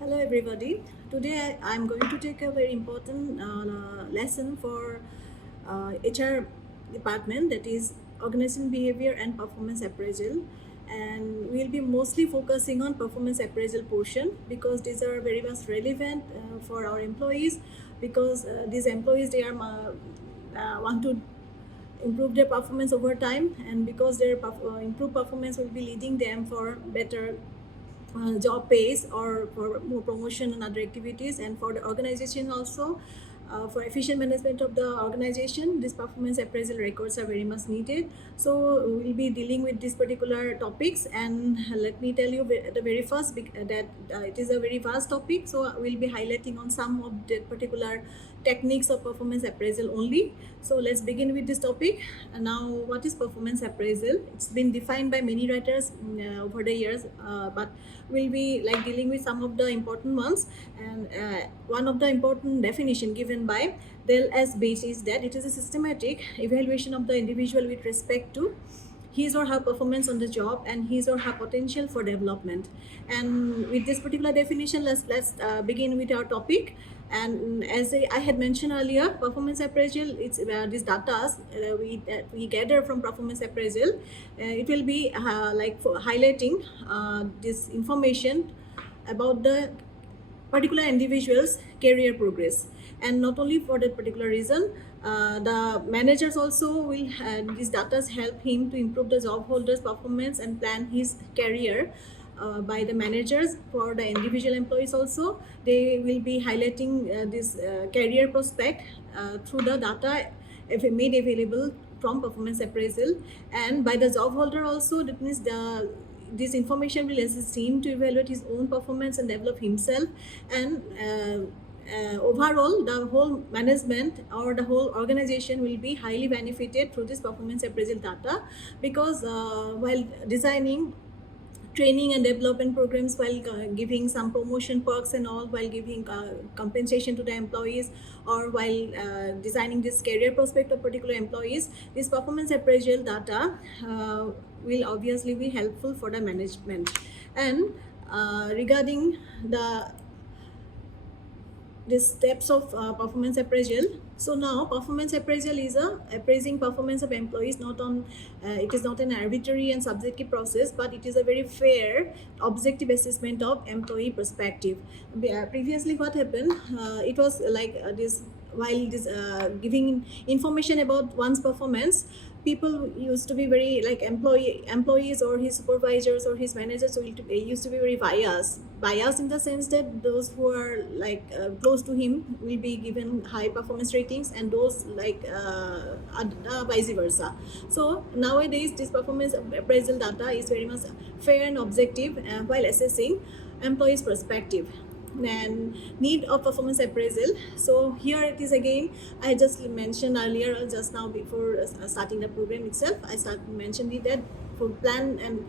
Hello everybody. Today I'm going to take a very important lesson for HR department, that is organization behavior and performance appraisal, and we'll be mostly focusing on performance appraisal portion because these are very much relevant for our employees, because these employees they are want to improve their performance over time, and because their improved performance will be leading them for better job pays or for more promotion and other activities, and for the organization also, for efficient management of the organization, this performance appraisal records are very much needed. So we'll be dealing with these particular topics, and let me tell you the very first that it is a very vast topic, so we'll be highlighting on some of the particular techniques of performance appraisal only. So let's begin with this topic. Now, what is performance appraisal? It's been defined by many writers over the years, but we'll be like dealing with some of the important ones. And one of the important definition given by Dell S. Bates is that it is a systematic evaluation of the individual with respect to his or her performance on the job and his or her potential for development. And with this particular definition, let's begin with our topic. And as I had mentioned earlier, performance appraisal, it's these data we gather from performance appraisal. It will be like for highlighting this information about the particular individual's career progress. And not only for that particular reason, the managers also will these data help him to improve the job holder's performance and plan his career. By the managers, for the individual employees also, they will be highlighting this career prospect through the data if made available from performance appraisal. And by the job holder also, that means this information will assist him to evaluate his own performance and develop himself. And overall, the whole management or the whole organization will be highly benefited through this performance appraisal data, because while designing training and development programs, while giving some promotion perks and all, while giving compensation to the employees, or while designing this career prospect of particular employees, this performance appraisal data will obviously be helpful for the management. And regarding the steps of performance appraisal. So now performance appraisal is a appraising performance of employees, not on it is not an arbitrary and subjective process, but it is a very fair objective assessment of employee perspective. Previously what happened, it was like this, while this giving information about one's performance, people used to be very like employees or his supervisors or his managers used to be very biased in the sense that those who are like close to him will be given high performance ratings, and those like vice versa. So nowadays this performance appraisal data is very much fair and objective while assessing employees perspective and need of performance appraisal. So here it is again, I just mentioned earlier, just now before starting the program itself, I mentioned it that for plan and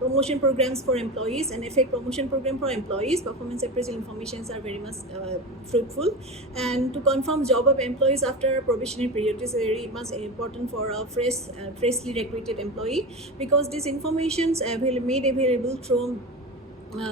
promotion programs for employees and effect promotion program for employees, performance appraisal informations are very much fruitful. And to confirm job of employees after a probationary period is very much important for a freshly recruited employee, because these informations made available through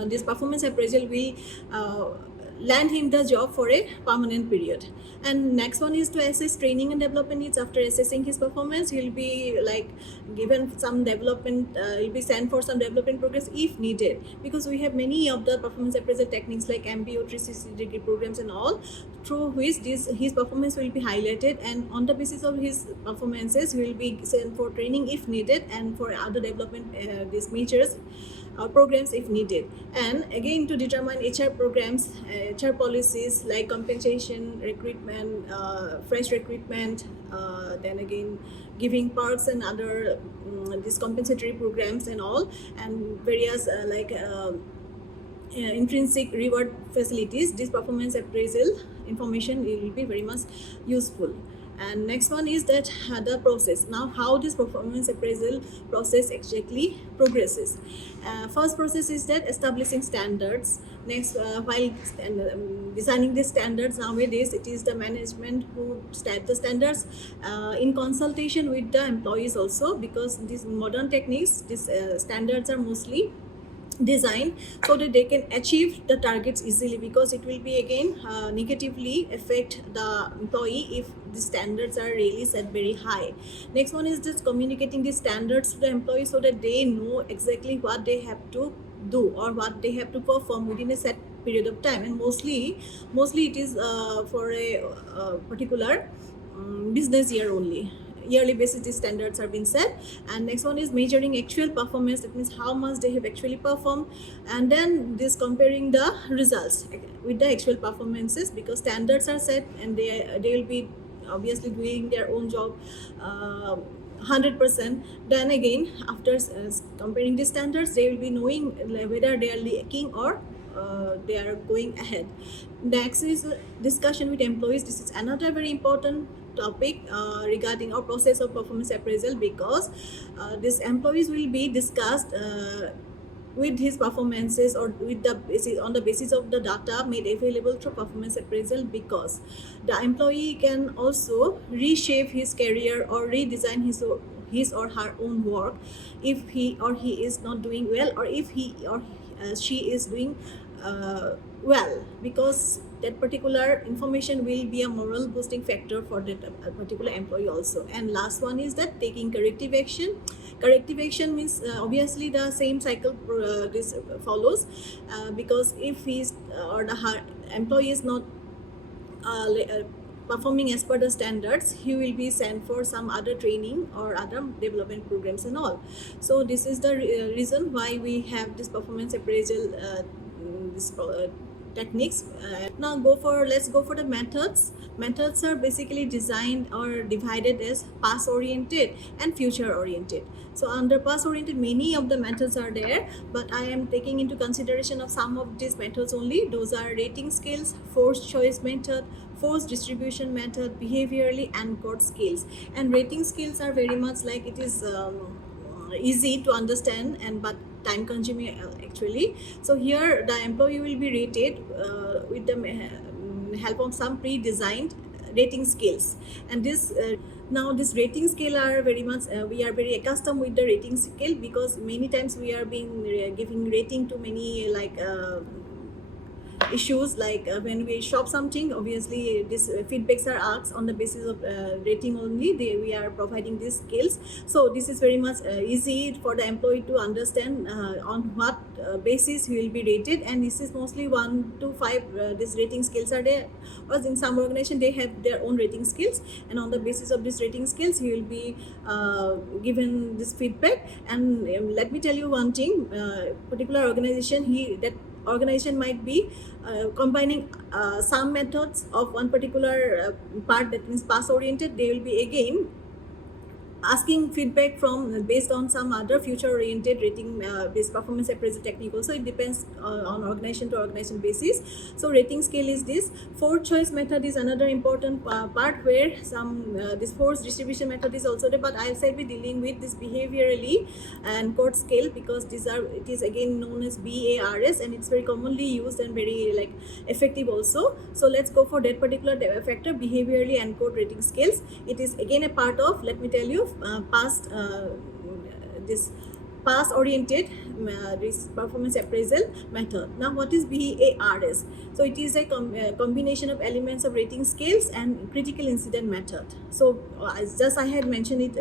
this performance appraisal will land him the job for a permanent period. And next one is to assess training and development needs. After assessing his performance, he'll be like given some development, he'll be sent for some development progress if needed, because we have many of the performance appraisal techniques like MBO 360-degree programs and all, through which his performance will be highlighted, and on the basis of his performances he will be sent for training if needed, and for other development these measures programs if needed. And again, to determine HR programs, HR policies like compensation, recruitment, fresh recruitment, then again giving perks and other these compensatory programs and all, and various intrinsic reward facilities, this performance appraisal information will be very much useful. And next one is that the process. Now, how this performance appraisal process exactly progresses. First process is that establishing standards. Next, while designing the standards, nowadays it is the management who set the standards in consultation with the employees also, because these modern techniques, these standards are mostly design so that they can achieve the targets easily, because it will be again negatively affect the employee if the standards are really set very high. Next one is just communicating the standards to the employee so that they know exactly what they have to do or what they have to perform within a set period of time. And mostly it is for a particular business year only. Yearly basis these standards are being set. And next one is measuring actual performance, that means how much they have actually performed, and then this comparing the results with the actual performances, because standards are set and they will be obviously doing their own job 100%. Then again, after comparing the standards, they will be knowing whether they are lacking or they are going ahead. Next is discussion with employees. This is another very important topic regarding our process of performance appraisal, because these employees will be discussed with his performances or with the basis, on the basis of the data made available through performance appraisal, because the employee can also reshape his career or redesign his or her own work if he or he is not doing well, or if he or she is doing well, because that particular information will be a moral boosting factor for that particular employee also. And last one is that taking corrective action. Corrective action means obviously the same cycle this follows, because if he's or the employee is not performing as per the standards, he will be sent for some other training or other development programs and all. So this is the reason why we have this performance appraisal techniques. Now let's go for the methods. Methods are basically designed or divided as past oriented and future oriented. So under past oriented, many of the methods are there, but I am taking into consideration of some of these methods only. Those are rating scales, forced choice method, forced distribution method, behaviorally anchored scales. And rating scales are very much like it is easy to understand and but time consuming actually. So here the employee will be rated with the help of some pre-designed rating scales. And this now this rating scale are very much we are very accustomed with the rating scale, because many times we are being giving rating to many like issues, like when we shop something, obviously these feedbacks are asked on the basis of rating only. We are providing these skills, so this is very much easy for the employee to understand on what basis he will be rated. And this is mostly 1 to 5 these rating skills are there, because in some organization they have their own rating skills, and on the basis of these rating skills he will be given this feedback. And let me tell you one thing, particular organization that organization might be combining some methods of one particular part, that means past oriented. They will be again asking feedback from based on some other future oriented rating based performance appraisal technique also. It depends on organization to organization basis. So rating scale is this. Fourth choice method is another important part, where some this force distribution method is also there, but I will be dealing with this behaviorally and code scale, because it is again known as BARS, and it's very commonly used and very like effective also. So let's go for that particular factor, behaviorally and code rating scales. It is again a part of, let me tell you, this past oriented this performance appraisal method. Now what is BARS? So it is a combination of elements of rating scales and critical incident method. So as I had mentioned it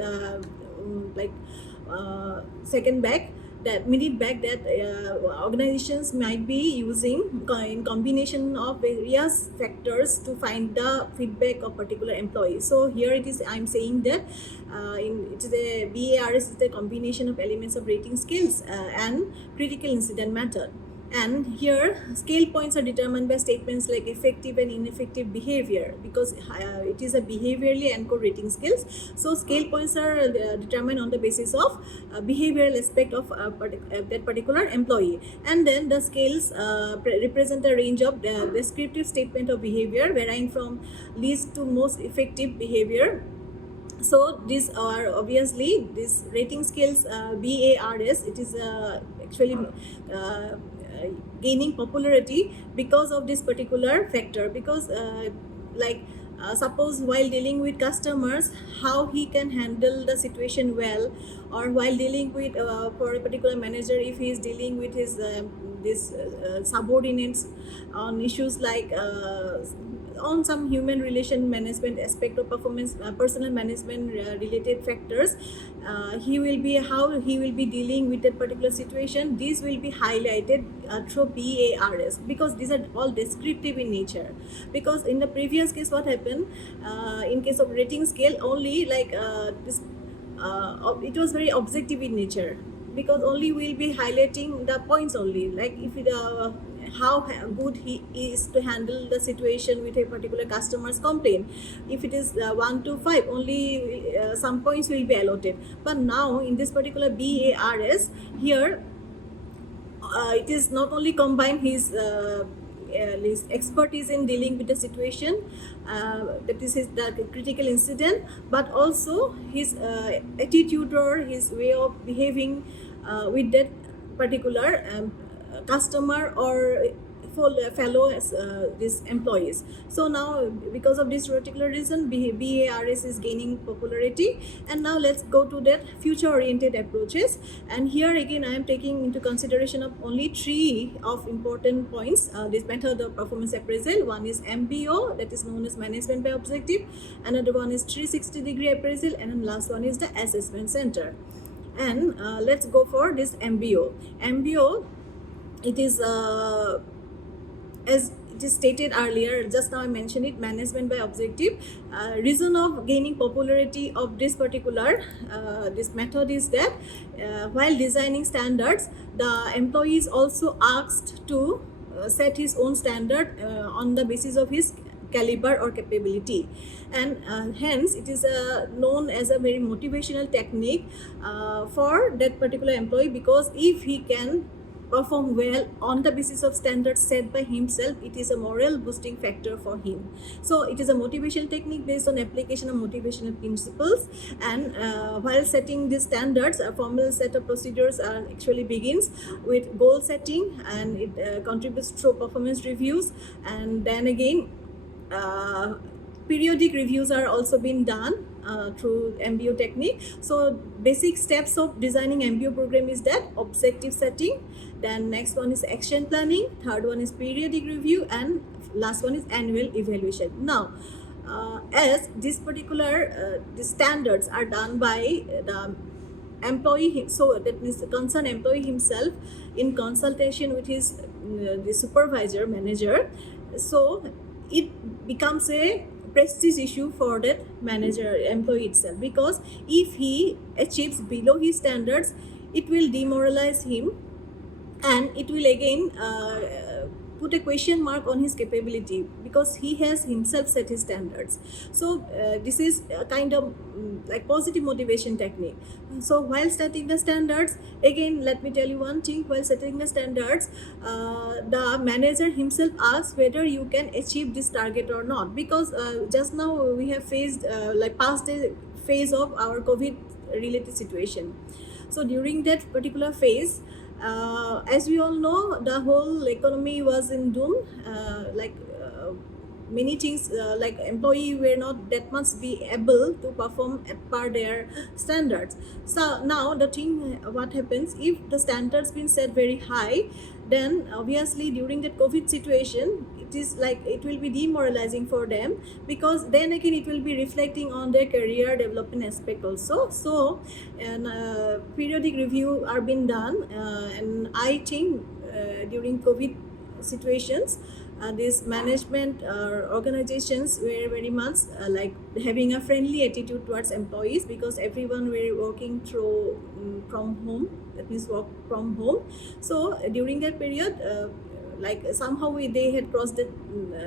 like minute back, that organizations might be using in combination of various factors to find the feedback of particular employees. So here it is, I'm saying that it is a BARS is the combination of elements of rating scales and critical incident method. And here scale points are determined by statements like effective and ineffective behavior, because it is a behaviorally anchored rating scales. So scale points are determined on the basis of behavioral aspect of that particular employee. And then the scales represent a range of descriptive statement of behavior varying from least to most effective behavior. So these are obviously these rating scales BARS. It is actually gaining popularity because of this particular factor, because like Suppose while dealing with customers, how he can handle the situation well, or while dealing with for a particular manager, if he is dealing with his this subordinates on issues like on some human relation management aspect of performance, personal management related factors, he will be how he will be dealing with that particular situation. These will be highlighted through BARS, because these are all descriptive in nature. Because in the previous case, what happened, in case of rating scale, only like this it was very objective in nature, because only we'll be highlighting the points only, like if it how good he is to handle the situation with a particular customer's complaint. If it is 1 to 5, only some points will be allotted. But now in this particular BARS, here it is not only combine his expertise in dealing with the situation, that is the critical incident, but also his attitude or his way of behaving with that particular customer or fellow these employees. So now, because of this particular reason, BARS is gaining popularity. And now let's go to that future oriented approaches. And here again, I am taking into consideration of only 3 of important points. This method of performance appraisal: one is MBO, that is known as management by objective; another one is 360-degree appraisal; and then last one is the assessment center. And let's go for this MBO. MBO, it is as it is stated earlier, just now I mentioned it, management by objective. Reason of gaining popularity of this particular this method is that while designing standards, the employee is also asked to set his own standard on the basis of his caliber or capability. And hence it is known as a very motivational technique for that particular employee, because if he can perform well on the basis of standards set by himself, it is a morale boosting factor for him. So it is a motivational technique based on application of motivational principles. And while setting these standards, a formal set of procedures actually begins with goal setting, and it contributes through performance reviews, and then again periodic reviews are also being done through MBO technique. So basic steps of designing MBO program is that objective setting, then next one is action planning, third one is periodic review, and last one is annual evaluation. Now as this particular the standards are done by the employee, so that means the concerned employee himself in consultation with his the supervisor, manager, so it becomes a prestige issue for that manager, employee itself, because if he achieves below his standards, it will demoralize him, and it will again put a question mark on his capability, because he has himself set his standards. So this is a kind of like positive motivation technique. So while setting the standards, again let me tell you one thing, while setting the standards, the manager himself asks whether you can achieve this target or not, because just now we have faced like past the phase of our COVID related situation. So during that particular phase, as we all know, the whole economy was in doom, many things like employee were not that much be able to perform at par their standards. So now the thing, what happens if the standards been set very high, then obviously during that COVID situation, it is like it will be demoralizing for them, because then again it will be reflecting on their career development aspect also. So and periodic review are being done, and I think during COVID situations, these management organizations were very much like having a friendly attitude towards employees, because everyone were working through from home, that means work from home. So during that period, like somehow they had crossed the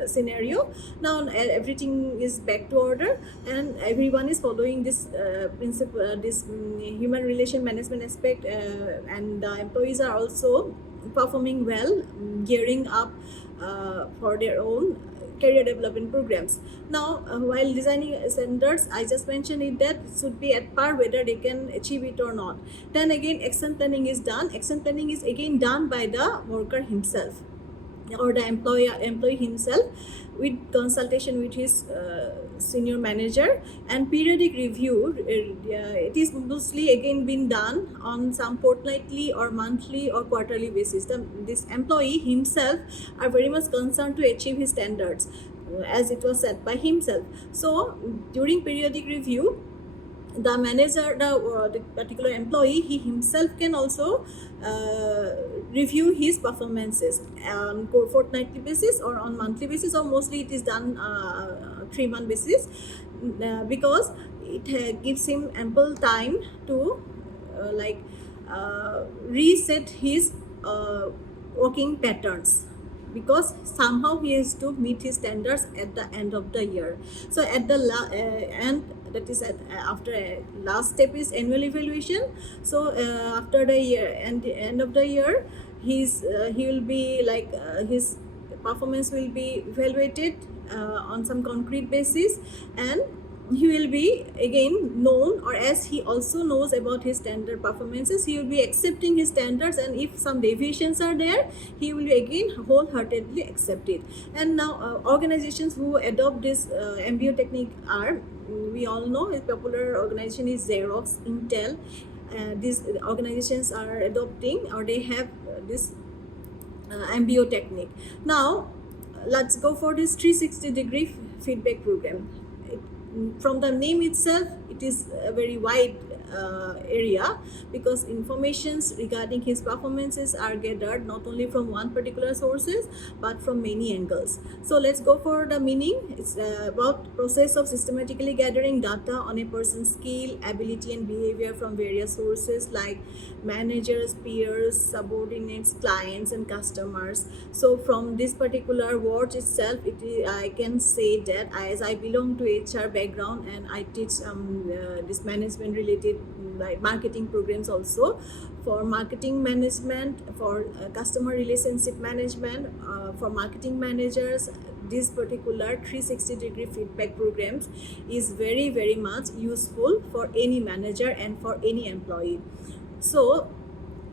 scenario. Now everything is back to order, and everyone is following this principle, this human relation management aspect, and the employees are also performing well, gearing up for their own career development programs. Now while designing standards, I just mentioned it that it should be at par whether they can achieve it or not. Then again action planning is done. Action planning is again done by the worker himself. or the employee himself with consultation with his senior manager. And periodic review, it is mostly again been done on some fortnightly or monthly or quarterly basis. This employee himself are very much concerned to achieve his standards as it was set by himself. So during periodic review, the manager, the particular employee, he himself can also review his performances on fortnightly basis or on monthly basis, or mostly it is done 3-month basis, because it gives him ample time to reset his working patterns, because somehow he has to meet his standards at the end of the year. So at the end, that is after last step is annual evaluation. So after the year and the end of the year, he will be his performance will be evaluated on some concrete basis, and he will be again known, or as he also knows about his standard performances, he will be accepting his standards, and if some deviations are there, he will again wholeheartedly accept it. And now organizations who adopt this MBO technique are, we all know, a popular organization is Xerox, Intel. These organizations are adopting, or they have this MBO technique. Now let's go for this 360-degree feedback program. From the name itself, it is a very wide area, because informations regarding his performances are gathered not only from one particular sources but from many angles. So let's go for the meaning. It's about process of systematically gathering data on a person's skill, ability and behavior from various sources like managers, peers, subordinates, clients and customers. So from this particular word itself, I can say that as I belong to HR background and I teach this management related like marketing programs also, for marketing management, for customer relationship management, for marketing managers, this particular 360-degree feedback programs is very much useful for any manager and for any employee. So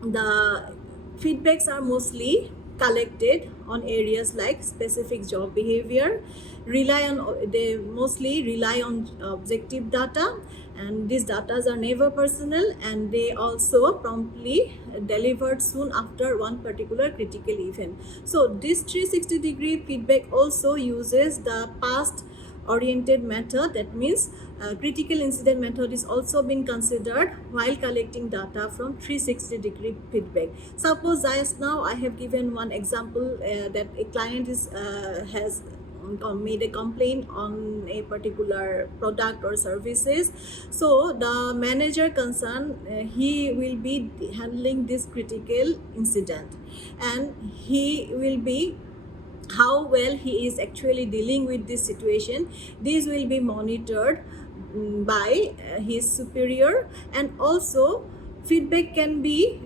the feedbacks are mostly collected on areas like specific job behavior, they mostly rely on objective data, and these data are never personal, and they also promptly delivered soon after one particular critical event. So this 360-degree feedback also uses the past oriented method. That means critical incident method is also been considered while collecting data from 360-degree feedback. Suppose just now I have given one example that a client has made a complaint on a particular product or services. So the manager concerned, he will be handling this critical incident, and he will be how well he is actually dealing with this situation. This will be monitored by his superior, and also feedback can be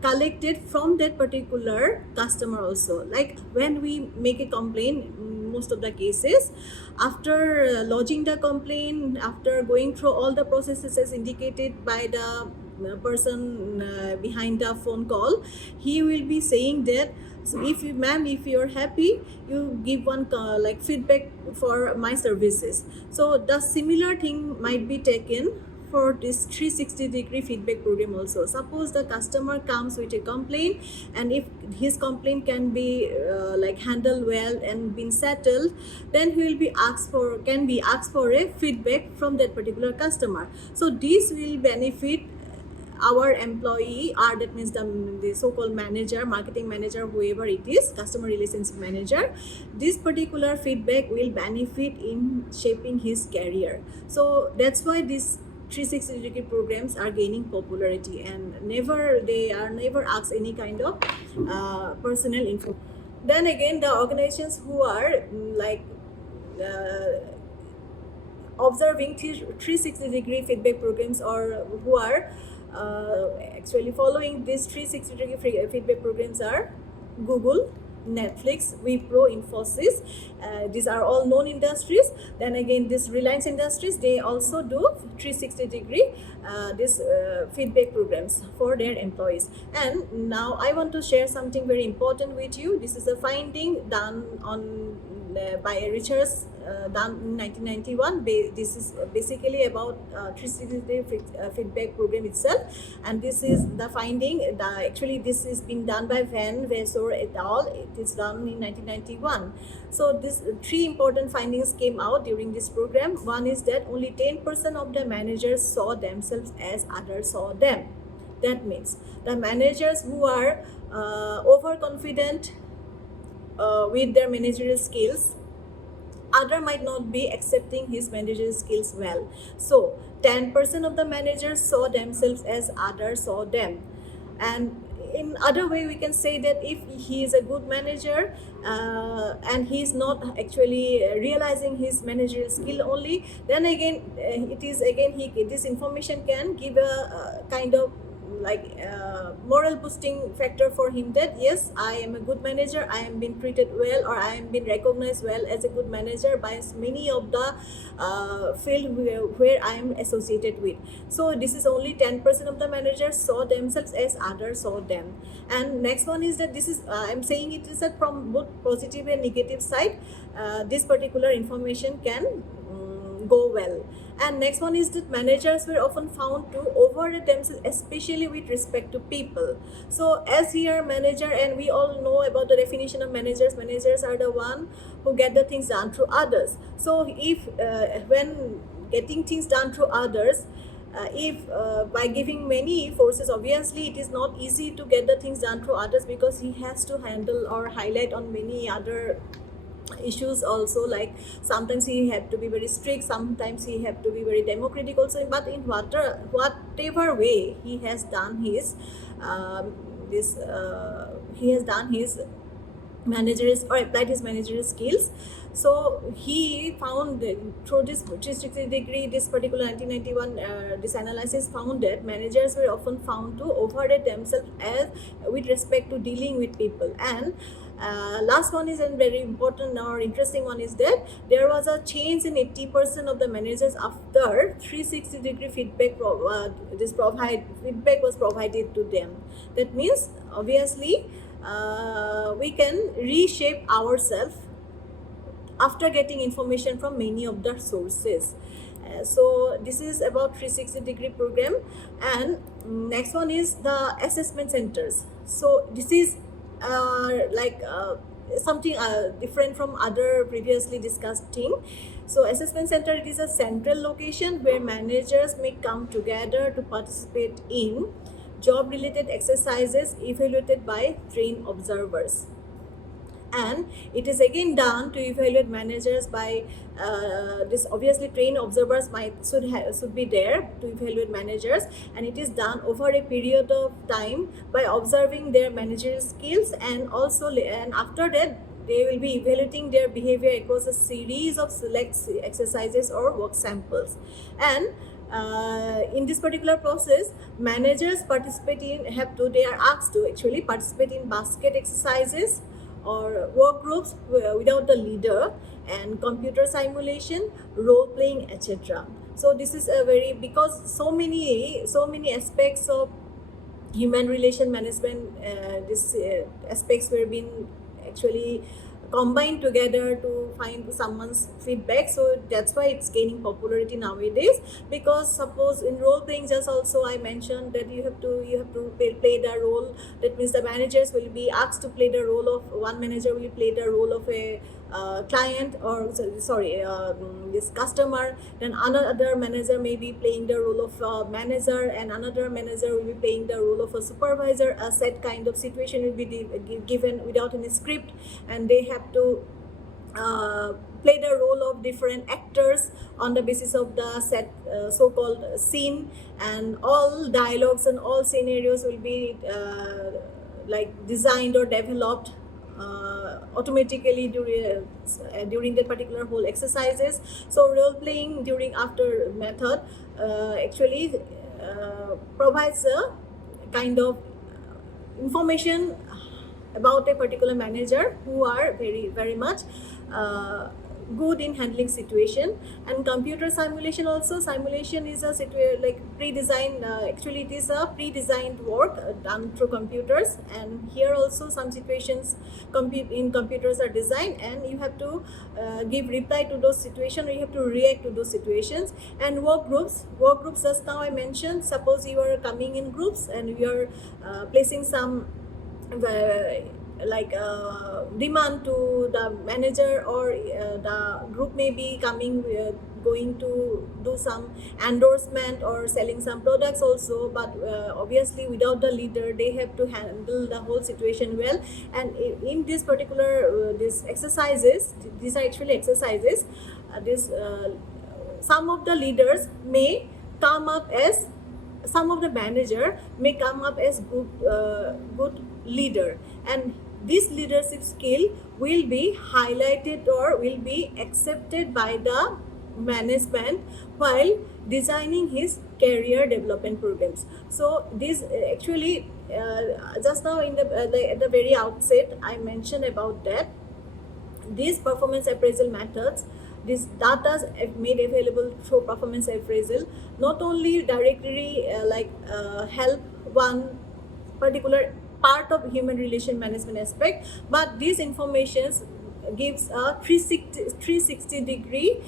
collected from that particular customer also. Like when we make a complaint, most of the cases, after lodging the complaint, after going through all the processes as indicated by the person behind the phone call, he will be saying that, so if you, ma'am, if you're happy, you give one like feedback for my services. So the similar thing might be taken for this 360-degree feedback program also. Suppose the customer comes with a complaint, and if his complaint can be handled well and been settled, then he will be asked for a feedback from that particular customer. So this will benefit our employee, or that means the so-called manager, marketing manager, whoever it is, customer relationship manager. This particular feedback will benefit in shaping his career. So that's why these 360-degree programs are gaining popularity, and they are never asked any kind of personal info. Then again, the organizations who are observing 360-degree feedback programs, or who are actually following these 360-degree feedback programs, are Google, Netflix, Wipro, Infosys. These are all known industries. Then again, this Reliance Industries, they also do 360-degree this feedback programs for their employees. And now I want to share something very important with you. This is a finding done on by a research done in 1991. This is basically about 360 feedback program itself, and this is the finding. Actually, this is being done by Van Vesor et al. It is done in 1991. So this three important findings came out during this program. One is that only 10% of the managers saw themselves as others saw them. That means the managers who are overconfident with their managerial skills, other might not be accepting his managerial skills well. So 10% of the managers saw themselves as others saw them. And in other way, we can say that if he is a good manager and he is not actually realizing his managerial skill only, then again it is again this information can give a kind of like moral boosting factor for him, that yes, I am a good manager, I am being treated well, or I am being recognized well as a good manager by many of the field where I am associated with. So this is only 10% of the managers saw themselves as others saw them. And next one is that this is I'm saying it is that from both positive and negative side, this particular information can go well. And next one is that managers were often found to overrate themselves, especially with respect to people. So as here manager, and we all know about the definition of managers. Managers are the one who get the things done through others. So if when getting things done through others, if by giving many forces, obviously it is not easy to get the things done through others, because he has to handle or highlight on many other issues also. Like sometimes he had to be very strict, sometimes he had to be very democratic also, but in whatever way he has done his he has done his managerial or applied his managerial skills. So he found through this 360-degree, this particular 1991 this analysis found that managers were often found to overrate themselves as with respect to dealing with people. And last one is a very important or interesting one is that there was a change in 80% of the managers after 360-degree feedback feedback was provided to them. That means obviously we can reshape ourselves after getting information from many of the sources. So this is about 360-degree program. And next one is the assessment centers. So this is something different from other previously discussed thing. So assessment center, it is a central location where managers may come together to participate in job related exercises evaluated by trained observers. And it is again done to evaluate managers by this obviously trained observers should be there to evaluate managers, and it is done over a period of time by observing their managerial skills, and also and after that they will be evaluating their behavior across a series of select exercises or work samples. And in this particular process, managers they are asked to actually participate in basket exercises or work groups without the leader, and computer simulation, role playing, etc. So this is a very, because so many aspects of human relation management, these aspects were being actually combined together to find someone's feedback. So that's why it's gaining popularity nowadays. Because suppose in role playing, just also I mentioned that you have to play the role. That means the managers will be asked to play the role of, one manager will play the role of a client, or this customer. Then another manager may be playing the role of manager, and another manager will be playing the role of a supervisor. A set kind of situation will be given without any script, and they have to play the role of different actors on the basis of the set so-called scene, and all dialogues and all scenarios will be designed or developed automatically during that particular whole exercises. So role playing during after method actually provides a kind of information about a particular manager who are very much uh, good in handling situation. And computer simulation also, simulation is a like pre-designed, actually it is a pre-designed work done through computers, and here also some situations in computers are designed, and you have to give reply to those situations, or you have to react to those situations. And work groups, just now I mentioned, suppose you are coming in groups and you are placing some like demand to the manager, or the group may be coming going to do some endorsement or selling some products also, but obviously without the leader they have to handle the whole situation well. And in this particular these exercises, these are actually exercises, this some of the leaders may come up as, some of the manager may come up as good leader, and this leadership skill will be highlighted or will be accepted by the management while designing his career development programs. So this actually just now in at the very outset I mentioned about that these performance appraisal methods, these data made available through performance appraisal, not only directly help one particular part of human relation management aspect, but these informations gives a 360 degree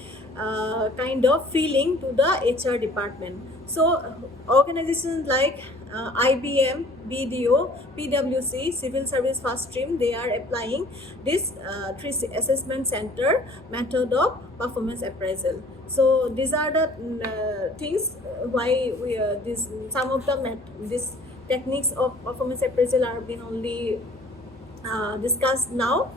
kind of feeling to the HR department. So organizations like IBM, BDO, PwC, Civil Service First Stream, they are applying this assessment center method of performance appraisal. So these are the things why we this some of the these techniques of performance appraisal are being only discussed now.